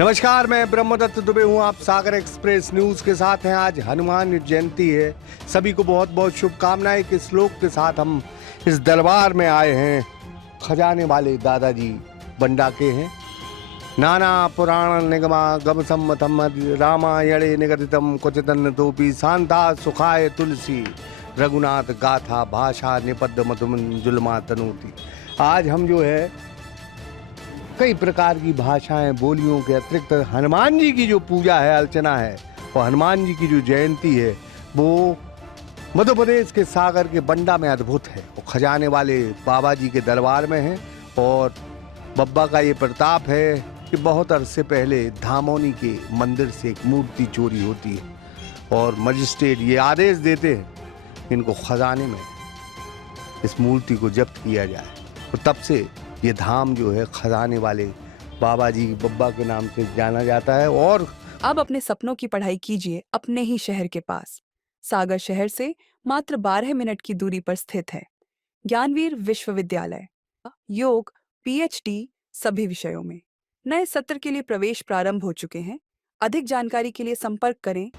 नमस्कार, मैं ब्रह्मदत्त दुबे हूँ। आप सागर एक्सप्रेस न्यूज के साथ हैं। आज हनुमान जयंती है। सभी को बहुत बहुत शुभकामनाएं। के श्लोक के साथ हम इस दरबार में आए हैं। खजाने वाले दादाजी बंडा के हैं। नाना पुराण निगमा गम सम्मतम रामायणे निगदितम क्वचितन तोपी शांता सुखाय तुलसी रघुनाथ गाथा भाषा निपद्य मधुमंजुलमा तनोती। आज हम जो है कई प्रकार की भाषाएं बोलियों के अतिरिक्त हनुमान जी की जो पूजा है, अर्चना है, और हनुमान जी की जो जयंती है वो मध्य प्रदेश के सागर के बंडा में अद्भुत है। वो खजाने वाले बाबा जी के दरबार में है। और बब्बा का ये प्रताप है कि बहुत अरसे पहले धामोनी के मंदिर से एक मूर्ति चोरी होती है और मजिस्ट्रेट ये आदेश देते हैं इनको खजाने में इस मूर्ति को जब्त किया जाए। और तब से ये धाम जो है खजाने वाले बाबा जी बब्बा के नाम से जाना जाता है। और अब अपने सपनों की पढ़ाई कीजिए अपने ही शहर के पास। सागर शहर से मात्र 12 मिनट की दूरी पर स्थित है ज्ञानवीर विश्वविद्यालय। योग, पीएचडी सभी विषयों में। नए सत्र के लिए प्रवेश प्रारंभ हो चुके हैं। अधिक जानकारी के लिए संपर्क करें।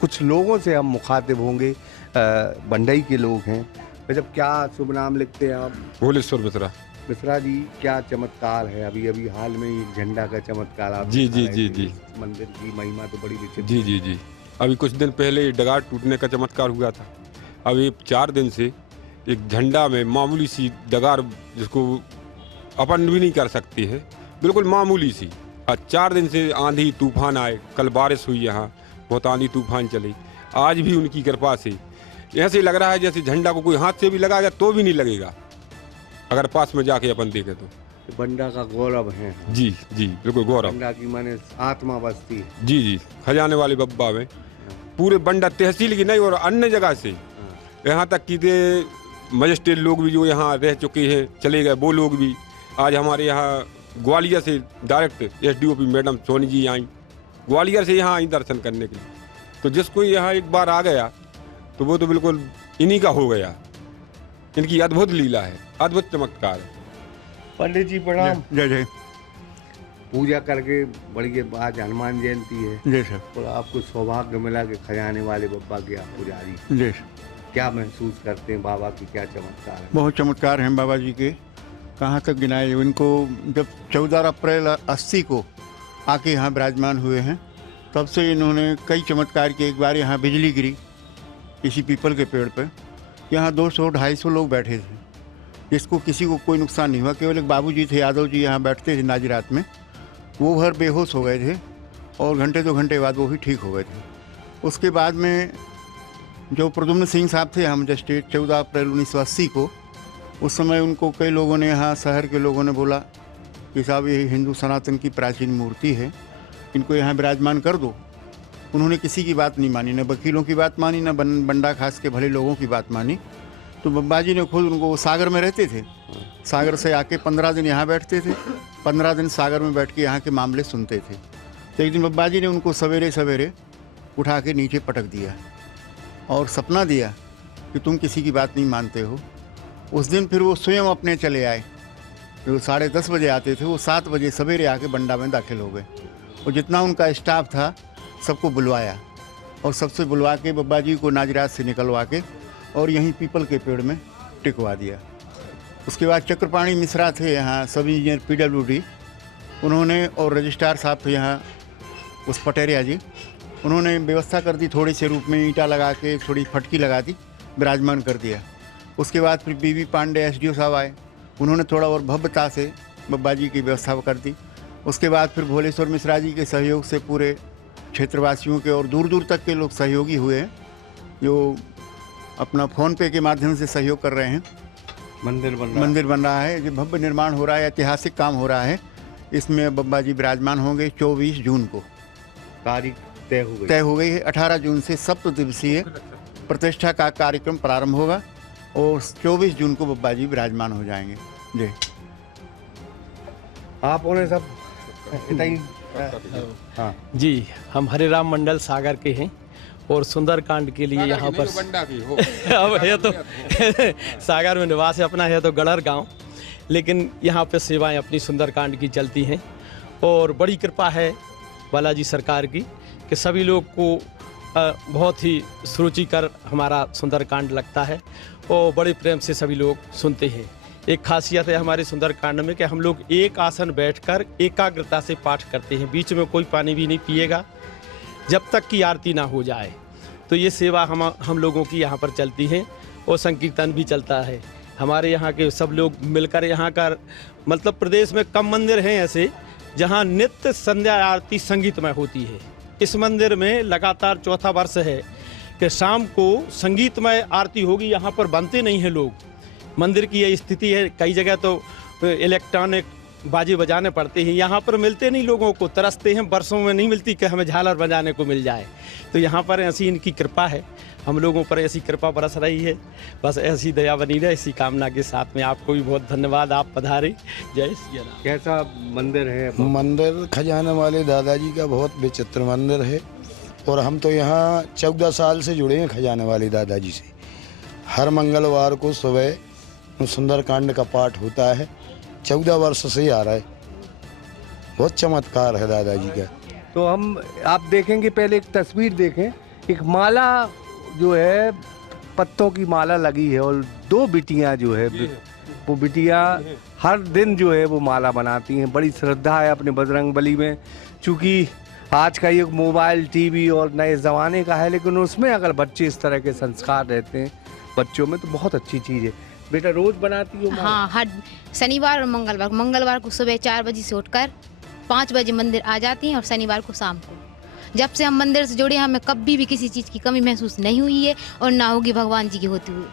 कुछ लोगों से हम मुखातिब होंगे। बंडई के लोग हैं। जब क्या शुभ नाम लिखते हैं आप? भोलेश्वर मिश्रा। मिश्रा जी, क्या चमत्कार है? अभी अभी हाल में ही झंडा का चमत्कार आप जी जी जी जी मंदिर की महिमा तो बड़ी विचित्र। जी जी जी अभी कुछ दिन पहले डगार टूटने का चमत्कार हुआ था। अभी 4 दिन से एक झंडा में मामूली सी डगार, जिसको अपन भी नहीं कर सकते हैं, बिल्कुल मामूली सी। 4 दिन से आंधी तूफान आए, कल बारिश हुई, यहाँ बहुत आंधी तूफान चली। आज भी उनकी कृपा से ऐसे लग रहा है जैसे झंडा को कोई हाथ से भी लगाएगा तो भी नहीं लगेगा, अगर पास में जाके अपन देखें तो। बंडा का गौरव है। जी जी बिल्कुल गौरव। बंडा की माने आत्मा बसती है। जी जी खजाने वाले बब्बा में पूरे बंडा तहसील की नहीं और अन्य जगह से यहाँ तक कि मजिस्ट्रेट लोग भी जो यहाँ रह चुके हैं चले गए, वो लोग भी आज हमारे यहाँ ग्वालियर से direct SDOP madam Soni ji आई, ग्वालियर से यहाँ आई दर्शन करने के लिए। तो जिसको यहाँ एक बार आ गया तो वो तो बिल्कुल इन्हीं का हो गया। इनकी अद्भुत लीला है, अद्भुत चमत्कार है। पंडित जी प्रणाम। जय जय। पूजा करके बड़ी आज हनुमान जयंती है। जय सर। तो आपको सौभाग्य मिला कि खजाने वाले बब्बा के आप पुजारी। जय सर। क्या महसूस करते हैं? बाबा की क्या चमत्कार है? बहुत चमत्कार हैं बाबा जी के, कहाँ तक गिनाए। इनको जब 14 अप्रैल 80 को आके यहाँ विराजमान हुए हैं, तब से इन्होंने कई चमत्कार किए। एक बार यहाँ बिजली गिरी किसी पीपल के पेड़ पर, यहाँ 200-250 लोग बैठे थे, जिसको किसी को कोई नुकसान नहीं हुआ। केवल एक बाबूजी थे, यादव जी, यहाँ बैठते थे नाजी रात में, वो भर बेहोश हो गए थे और घंटे 2 घंटे बाद वो भी ठीक हो गए थे। उसके बाद में जो प्रद्युम्न सिंह साहब थे हम मजिस्ट्रेट, 14 अप्रैल 1980 को, उस समय उनको कई लोगों ने, यहाँ शहर के लोगों ने बोला कि साहब ये हिंदू सनातन की प्राचीन मूर्ति है, इनको यहाँ विराजमान कर दो। उन्होंने किसी की बात नहीं मानी, न वकीलों की बात मानी, न बंडा खास के भले लोगों की बात मानी। तो बब्बा जी ने खुद उनको, वो सागर में रहते थे, सागर से आके 15 दिन यहाँ बैठते थे, 15 दिन सागर में बैठ के यहाँ के मामले सुनते थे। तो एक दिन बब्बा जी ने उनको सवेरे सवेरे उठा के नीचे पटक दिया और सपना दिया कि तुम किसी की बात नहीं मानते हो। उस दिन फिर वो स्वयं अपने चले आए। जो 10:30 बजे आते थे, वो 7 बजे सवेरे आके बंडा में दाखिल हो गए। और जितना उनका स्टाफ था सबको बुलवाया और सबसे बुलवा के बब्बा जी को नाजरात से निकलवा के और यहीं पीपल के पेड़ में टिकवा दिया। उसके बाद चक्रपाणी मिश्रा थे यहाँ, सब इंजीनियर PWD, उन्होंने, और रजिस्ट्रार साहब थे यहाँ उस पटेरिया जी, उन्होंने व्यवस्था कर दी, थोड़ी से रूप में ईंटा लगा के थोड़ी फटकी लगा दी, विराजमान कर दिया। उसके बाद फिर BB पांडे SDO साहब आए, उन्होंने थोड़ा और भव्यता से बब्बा जी की व्यवस्था कर दी। उसके बाद फिर भोलेश्वर मिश्रा जी के सहयोग से पूरे क्षेत्रवासियों के और दूर दूर तक के लोग सहयोगी हुए हैं, जो अपना फ़ोन पे के माध्यम से सहयोग कर रहे हैं। मंदिर बन रहा है, जो भव्य निर्माण हो रहा है, ऐतिहासिक काम हो रहा है। इसमें बब्बा जी विराजमान होंगे 24 जून को। तारीख तय हो गई है। 18 जून से 7 दिवसीय प्रतिष्ठा का कार्यक्रम प्रारंभ होगा और 24 जून को बब्बा जी विराजमान हो जाएंगे। जी आप उन्हें सब हाँ जी, हम हरे राम मंडल सागर के हैं और सुंदरकांड के लिए यहाँ पर अब है तो सागर में निवास है अपना, है तो गढ़र गांव, लेकिन यहाँ पे सेवाएं अपनी सुंदरकांड की चलती हैं और बड़ी कृपा है बालाजी सरकार की कि सभी लोग को बहुत ही सुरुचिकर हमारा सुंदरकांड लगता है और बड़े प्रेम से सभी लोग सुनते हैं। एक खासियत है हमारे सुंदरकांड में कि हम लोग एक आसन बैठकर एकाग्रता से पाठ करते हैं, बीच में कोई पानी भी नहीं पिएगा जब तक कि आरती ना हो जाए। तो ये सेवा हम लोगों की यहाँ पर चलती है और संकीर्तन भी चलता है। हमारे यहाँ के सब लोग मिलकर यहाँ का मतलब प्रदेश में कम मंदिर हैं ऐसे जहाँ नित्य संध्या आरती संगीतमय होती है। इस मंदिर में लगातार चौथा वर्ष है कि शाम को संगीतमय आरती होगी। यहाँ पर बनते नहीं हैं लोग, मंदिर की ये स्थिति है। कई जगह तो इलेक्ट्रॉनिक बाजे बजाने पड़ते हैं, यहाँ पर मिलते नहीं, लोगों को तरसते हैं, बरसों में नहीं मिलती कि हमें झालर बजाने को मिल जाए। तो यहाँ पर ऐसी इनकी कृपा है, हम लोगों पर ऐसी कृपा बरस रही है। बस ऐसी दया बनी रहे, इसी कामना के साथ में आपको भी बहुत धन्यवाद, आप पधारे। जय श्री राम। कैसा मंदिर है? मंदिर खजाने वाले दादाजी का बहुत विचित्र मंदिर है और हम तो यहाँ 14 साल से जुड़े हैं खजाने वाले दादाजी से। हर मंगलवार को सुबह सुंदरकांड का पाठ होता है, 14 वर्ष से ही आ रहा है। बहुत चमत्कार है दादाजी का। तो आप देखेंगे, पहले एक तस्वीर देखें, एक माला जो है, पत्तों की माला लगी है और 2 बिटियां जो है, वो बिटियां हर दिन जो है वो माला बनाती हैं। बड़ी श्रद्धा है अपने बजरंगबली में। चूँकि आज का ये मोबाइल, टीवी और नए ज़माने का है, लेकिन उसमें अगर बच्चे इस तरह के संस्कार रहते हैं बच्चों में तो बहुत अच्छी चीज़ है। बेटा रोज़ बनाती हो माला? हाँ, हर शनिवार और मंगलवार को सुबह 4 बजे से उठकर 5 बजे मंदिर आ जाती हैं और शनिवार को शाम को। जब से हम मंदिर से जुड़े, हमें कभी भी किसी चीज़ की कमी महसूस नहीं हुई है और ना होगी भगवान जी की होती हुई।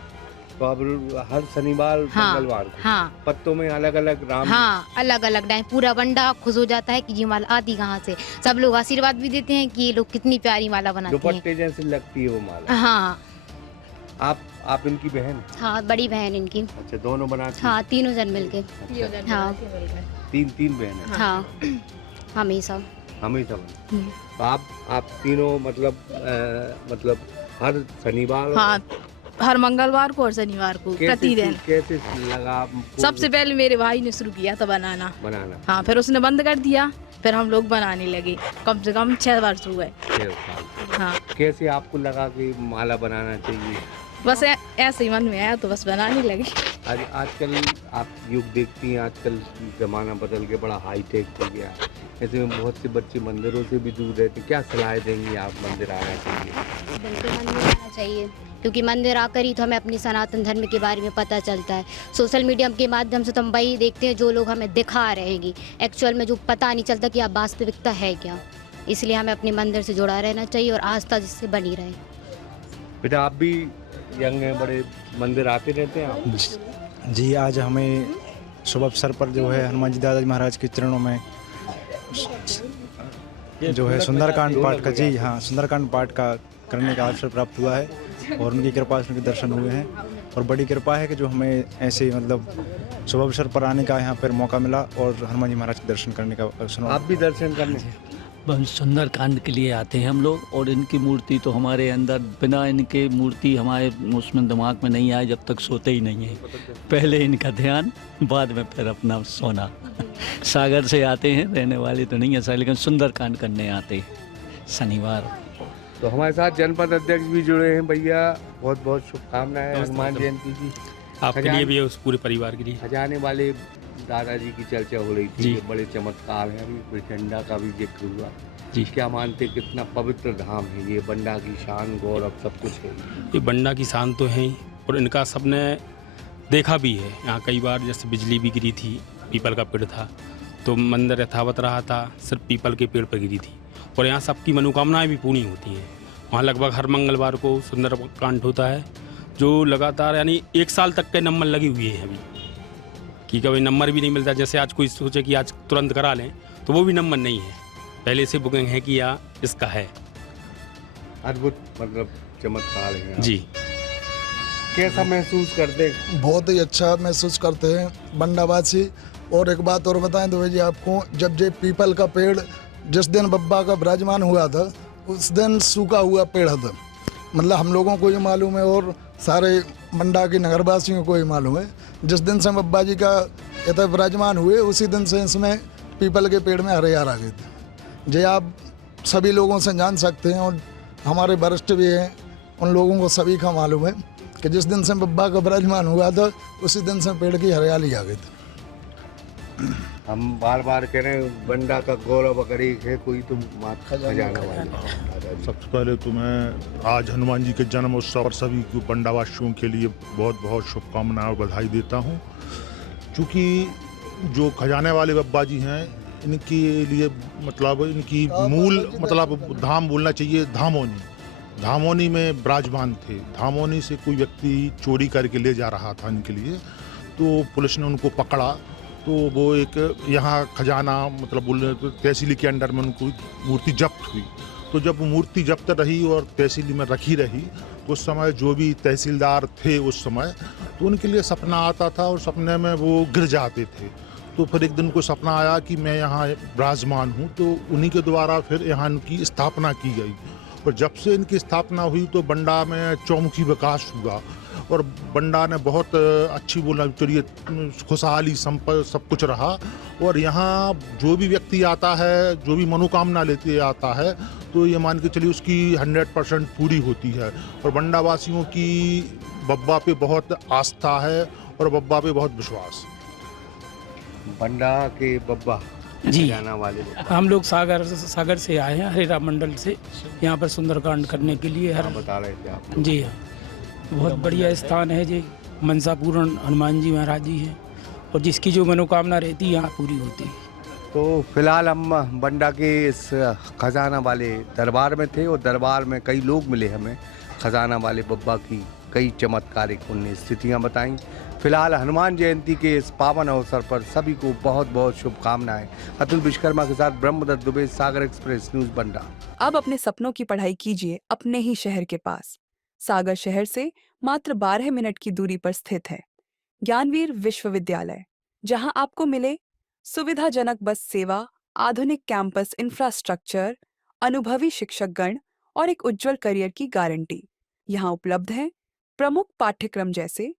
तो अब हर शनिवार मंगलवार को हाँ, पत्तों में अलग अलग राम, हाँ, अलग अलग टाइम पूरा बंडा खुश हो जाता है कि ये माला आती कहाँ से। सब लोग आशीर्वाद भी देते हैं कि ये लोग कितनी प्यारी माला बनाते हैं। दुपट्टे जैसे लगती है वो माला। हाँ, आप इनकी बहन? हाँ, बड़ी बहन इनकी। अच्छा, दोनों बनाती? हाँ, तीनों जन मिलके। हाँ, 3 बहन है? हाँ, हमेशा। तो आप तीनों मतलब हर शनिवार? हाँ, हर मंगलवार को और शनिवार को प्रतिदिन। कैसे लगा आपको? सबसे पहले मेरे भाई ने शुरू किया था बनाना। हाँ, फिर उसने बंद कर दिया, फिर हम लोग बनाने लगे। कम से कम 6 वर्ष हुए। 6 साल। हाँ। कैसे आपको लगा कि माला बनाना चाहिए? बस ऐसे ही मन में आया तो बस बनाने लगे। आजकल आप युग देखती हैं, आजकल ज़माना बदल के बड़ा हाईटेक हो गया। ऐसे में बहुत से बच्चे मंदिरों से भी दूर रहते, क्या सलाह देंगी आप? मंदिर आना चाहिए? बिल्कुल मंदिर आना चाहिए, क्योंकि मंदिर आकर ही तो हमें अपनी सनातन धर्म के बारे में पता चलता है। सोशल मीडिया के माध्यम से तो हम वही देखते हैं जो लोग हमें दिखा रहेंगी, एक्चुअल में जो पता नहीं चलता कि आप वास्तविकता है क्या। इसलिए हमें अपने मंदिर से जुड़ा रहना चाहिए और आस्था जिससे बनी रहे। बेटा आप भी यंग हैं, बड़े मंदिर आते रहते हैं आप? जी, आज हमें शुभ अवसर पर जो है हनुमान जी दादाजी महाराज के चरणों में जो है सुंदरकांड पाठ का, जी हाँ, सुंदरकांड पाठ का करने का अवसर प्राप्त हुआ है और उनकी कृपा से उनके दर्शन हुए हैं। और बड़ी कृपा है कि जो हमें ऐसे मतलब शुभ अवसर पर आने का यहाँ पर मौका मिला और हनुमान जी महाराज के दर्शन करने का अवसर। आप भी दर्शन करने? सुंदरकांड के लिए आते हैं हम लोग और इनकी मूर्ति तो हमारे अंदर, बिना इनके मूर्ति हमारे उसमें दिमाग में नहीं आए जब तक सोते ही नहीं है। पहले इनका ध्यान, बाद में फिर अपना सोना। सागर से आते हैं, रहने वाले तो नहीं है सर, लेकिन सुंदरकांड करने आते हैं शनिवार। तो हमारे साथ जनपद अध्यक्ष भी जुड़े हैं। भैया बहुत बहुत शुभकामनाएं हनुमान जयंती की। आपके लिए भी, उस पूरे परिवार के लिए। खजाने वाले दादाजी की चर्चा हो रही थी, ये बड़े चमत्कार है। अभी बंडा का भी जिक्र हुआ जी। क्या मानते, कितना पवित्र धाम है ये? बंडा की शान, गौरव सब कुछ है। ये बंडा की शान तो है और इनका सबने देखा भी है। यहाँ कई बार जैसे बिजली भी गिरी थी, पीपल का पेड़ था तो मंदिर यथावत रहा था, सिर्फ पीपल के पेड़ पर गिरी थी। और यहाँ सबकी मनोकामनाएं भी पूरी होती हैं। वहाँ लगभग हर मंगलवार को सुंदरकांड होता है, जो लगातार यानी 1 साल तक के नंबर लगे हुए हैं अभी, कि कभी नंबर भी नहीं मिलता। जैसे आज कोई सोचे कि आज तुरंत करा लें तो वो भी नंबर नहीं है, पहले से बुकिंग है कि या इसका है। अद्भुत मतलब चमत्कार है जी। कैसा महसूस करते? बहुत ही अच्छा महसूस करते हैं बंडावासी। और एक बात और बताएं दुबे जी आपको, जब ये पीपल का पेड़ जिस दिन बब्बा का विराजमान हुआ था उस दिन सूखा हुआ पेड़ था। मतलब हम लोगों को ये मालूम है और सारे मंडा के नगरवासियों को ये मालूम है, जिस दिन से बब्बा जी का इतना विराजमान हुए उसी दिन से इसमें पीपल के पेड़ में हरियार आ गए थे। जे आप सभी लोगों से जान सकते हैं, और हमारे वरिष्ठ भी हैं, उन लोगों को सभी का मालूम है कि जिस दिन से बब्बा का विराजमान हुआ था उसी दिन से पेड़ की हरियाली आ गई थी। हम बार बार कह रहे हैं बंडा का गौरव अगर एक है कोई तो माता खजाना वाली दादाजी। सबसे पहले तो मैं आज हनुमान जी के जन्म उत्सव और सभी को बंडावासियों के लिए बहुत बहुत शुभकामनाएं और बधाई देता हूं। क्योंकि जो खजाने वाले बब्बा जी हैं, इनके लिए मतलब इनकी मूल मतलब धाम बोलना चाहिए धामोनी। धामोनी में विराजमान थे। धामोनी से कोई व्यक्ति चोरी करके ले जा रहा था इनके लिए, तो पुलिस ने उनको पकड़ा। तो वो एक यहाँ खजाना मतलब बोल तहसीली के अंडर में उनको मूर्ति जब्त हुई। तो जब वो मूर्ति जब्त रही और तहसीली में रखी रही, तो उस समय जो भी तहसीलदार थे उस समय, तो उनके लिए सपना आता था और सपने में वो गिर जाते थे। तो फिर एक दिन उनको सपना आया कि मैं यहाँ विराजमान हूँ, तो उन्हीं के द्वारा फिर यहाँ इनकी स्थापना की गई। और जब से इनकी स्थापना हुई तो बंडा में चौमुखी विकास हुआ और बंडा ने बहुत अच्छी बोलना चाहिए खुशहाली संपन्न सब कुछ रहा। और यहाँ जो भी व्यक्ति आता है, जो भी मनोकामना लेते आता है, तो ये मान के चलिए उसकी 100% पूरी होती है। और बंडा वासियों की बब्बा पे बहुत आस्था है और बब्बा पे बहुत विश्वास। बंडा के बब्बा जी, खजाना वाले बब्बा। हम लोग सागर से आए हैं, हरेरा मंडल से, यहाँ पर सुंदरकांड करने के लिए। हाँ, बता रहे थे आप। जी हाँ, बहुत बढ़िया स्थान है जी। मनसा पूर्ण हनुमान जी महाराज जी हैं, और जिसकी जो मनोकामना रहती है यहाँ पूरी होती है। तो फिलहाल हम बंडा के इस खजाना वाले दरबार में थे और दरबार में कई लोग मिले हमें। खजाना वाले बब्बा की कई चमत्कारिक उन्हें स्थितियाँ बताईं। फिलहाल हनुमान जयंती के इस पावन अवसर पर सभी को बहुत बहुत शुभकामनाएं। अतुल विश्वकर्मा के साथ ब्रह्मदत्त दुबे, सागर एक्सप्रेस न्यूज बंडा। अब अपने सपनों की पढ़ाई कीजिए अपने ही शहर के पास। सागर शहर से मात्र 12 मिनट की दूरी पर स्थित है ज्ञानवीर विश्वविद्यालय, जहां आपको मिले सुविधाजनक बस सेवा, आधुनिक कैंपस इंफ्रास्ट्रक्चर, अनुभवी शिक्षकगण और एक उज्जवल करियर की गारंटी। यहाँ उपलब्ध है प्रमुख पाठ्यक्रम जैसे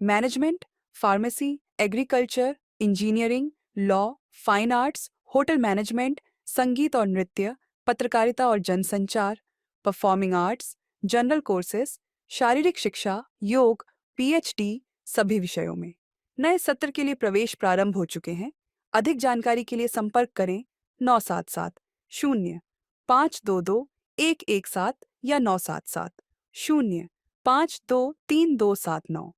management, pharmacy, agriculture, engineering, law, fine arts, hotel management, संगीत और नृत्य, पत्रकारिता और जनसंचार, परफॉर्मिंग आर्ट्स, जनरल कोर्सेज, शारीरिक शिक्षा, योग, पीएचडी सभी विषयों में। नए सत्र के लिए प्रवेश प्रारंभ हो चुके हैं। अधिक जानकारी के लिए संपर्क करें 977 0 522 117 या 977 0 523 279।